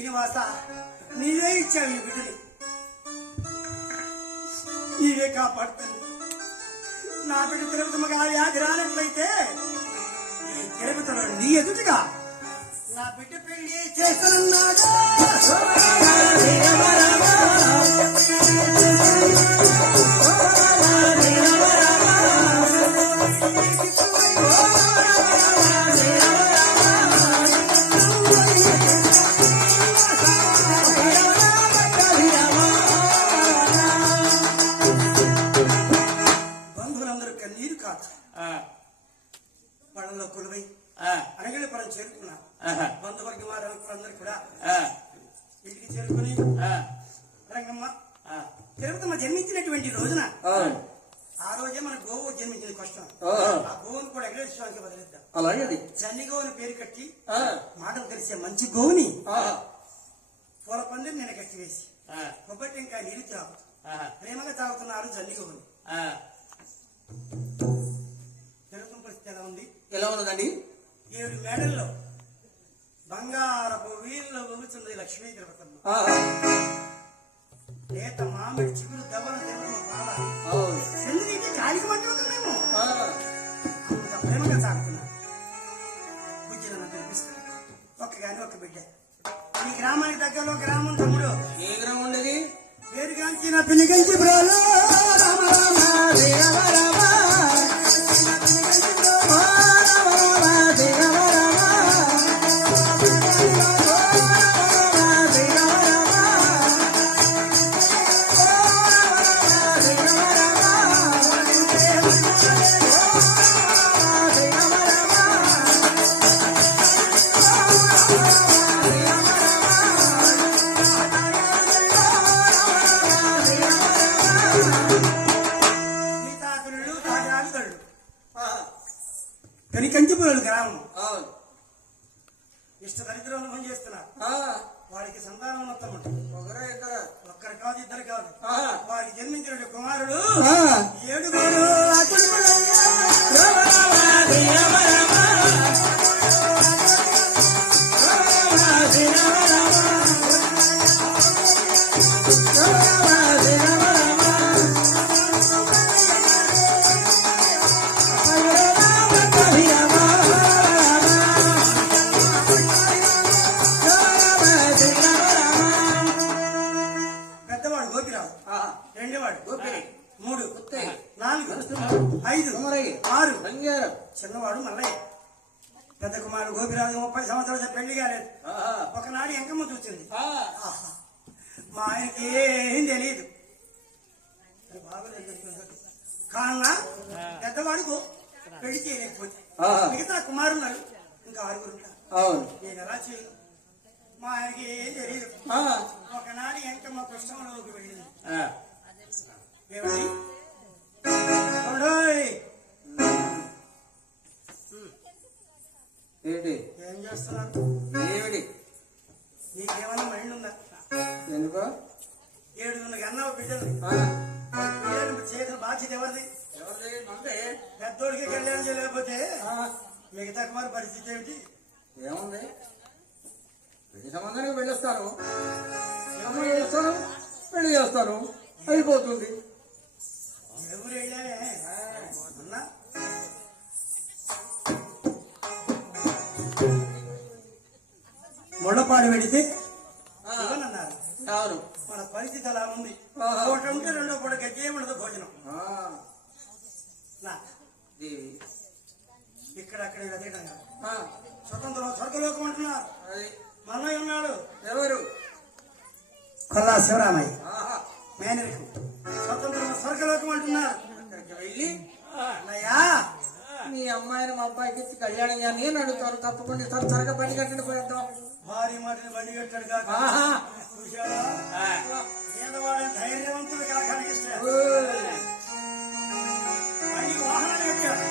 శ్రీనివాస నీవే ఇచ్చావు ఈ బిడ్డని, నీవే కాపాడుతాను. నా బిడ్డ తిరుపతిగా వ్యాధి రానట్లయితే ఈ తిరుపతిలో నీ ఎదుటిగా నా బిడ్డ పెళ్లి చేస్తున్నాడు. బంధువులందరూ కన్నీరు కాదు పళ్ళలో కొలువై అనగలి పడం చేరుకున్నారు. బంధువర్గ వారందరూ కూడా ఇంటికి చేరుకుని రంగమ్మ తిరుపతమ్మ జన్మించినటువంటి రోజున ఆ రోజే మన గోవు జన్మించిన కష్టం. ఆ గోవును కూడా ఎగరేశ్వరానికి వదిలేద్దాం. అలాగే జన్ని గోవుని పేరు కట్టి మాటలు తెలిసే మంచి గోవుని పూల పందిరి నేను కట్టి వేసి కొబ్బరి టెంకాయ నీరు తాగు ప్రేమగా తాగుతున్నారు జన్ని గోవుని. తిరుపతి పరిస్థితి ఎలా ఉంది? ఎలా ఉన్నదండి? 7 మేడల్లో బంగారపు వీళ్ళు ఊగుతుంది లక్ష్మీ తిరుపతమ్మ. లేత మామిడి చిగురు దెబ్బలు ఎందుకంటే కాలికి పట్టుకుంటాం మేము. అంత ప్రేమగా సాగుతున్నాం. బుజ్జిలను కనిపిస్తుంది ఒక్కగాని ఒక బిడ్డ. ఈ గ్రామానికి దగ్గరలో గ్రామం తమ్ముడు. ఏ గ్రామం ఉండేది? పేరుగాంచిన పిల్లిగంచి బ్రోలో రామ రామ దేవ రామ కంచిపురాలు గ్రామం. ఇష్ట దరిద్రం అనుభవం చేస్తున్నారు. వారికి సంతానం మొత్తం ఒక్కరు కాదు ఇద్దరు కాదు. వారికి జన్మించిన కుమారుడు 7 చిన్నవాడు మల్లయ్య. పెద్ద కుమారుడు గోపిరాజు 30 సంవత్సరాలు పెళ్లి కాలేదు. ఒకనాడు ఎంకమ్మ చూసింది. మా ఆయనకి ఏం తెలియదు. కావున పెద్దవాడు పెళ్లి చేయలేకపోతే మిగతా కుమారున్నారు ఇంకా 6 ఉంటారు. నేను ఎలా చేయను? మా ఆయనకి ఏం తెలియదు. ఒకనాడు ఎంకమ్మ కృష్ణంలోకి వెళ్ళింది. ఏమని ఏం చేస్తున్నారు? ఏమిటి? నీకేమన్నా మైండ్ ఉందా? ఎందుకో 7 అన్నావు బిడ్డలు. చేసిన బాధ్యత ఎవరిది? పెద్దోడికి కళ్యాణం చేయలేకపోతే మిగతా కుమారు పరిస్థితి ఏమిటి? ఏముంది? పెళ్లి సంబంధానికి వెళ్ళొస్తాను, చేస్తాను, పెళ్లి చేస్తాను, అయిపోతుంది. ఎవరు వెళ్ళానే అన్నా? ముళ్ళపాడు పెడితే ఇవ్వనన్నారు. మన పరిస్థితి అలా ఉంది. ఒకటి ఉంటే 2వ పూట గజ్జే ఉండదు భోజనం. ఇక్కడక్కడ వెతకడం స్వతంత్రం స్వర్గలోకం అంటున్నారు. మన్నయ్య ఉన్నాడు. ఎవరు? కొల్లా శివరామయ్య మేనరికం. స్వతంత్రం స్వర్గలోకం అంటున్నారు. వెళ్ళి అన్నయ్యా మీ అమ్మాయిని మా అబ్బాయికి ఇచ్చి కళ్యాణం చేయాలని నేను అడుగుతాను. తప్పకుండా త్వరగా బండి కట్టండి పోయేద్దాం. భారీ మాటని బండి కట్టాడు కాక చూసావా? పేదవాడని ధైర్యవంతుడు కాకానికి ఇష్టం. బండికి వాహనాలు కట్టాడు.